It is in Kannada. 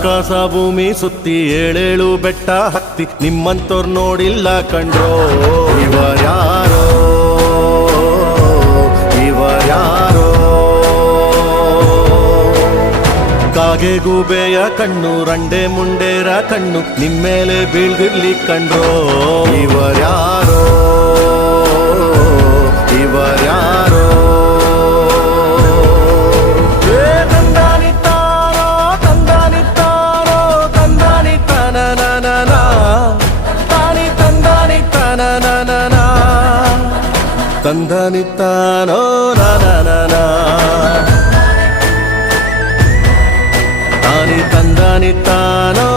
ಆಕಾಶ ಭೂಮಿ ಸುತ್ತಿ ಏಳೇಳು ಬೆಟ್ಟ ಹತ್ತಿ ನಿಮ್ಮಂತೋರ್ ನೋಡಿಲ್ಲ ಕಂಡ್ರೋ ಇವರ್ಯಾರೋ ಇವರ್ಯಾರೋ ಕಾಗೆ ಗೂಬೆಯ ಕಣ್ಣು ರಂಡೆ ಮುಂಡೇರ ಕಣ್ಣು ನಿಮ್ಮೇಲೆ ಬೀಳ್ದಿರ್ಲಿ ಕಂಡ್ರೋ ಇವರ್ಯಾರೋ ಇವರ್ಯಾರೋ ತಂದಾನಿತ್ತಾರೋ ತಂದಾನಿತ್ತಾರೋ ತಂದಾನಿ ತನನನ ತಾನಿ ತಂದಾನಿ ತನನನ ತಂದಾನಿತ್ತಾನೋ ನನನನ ತಾನಿ ತಂದಾನಿತ್ತಾನೋ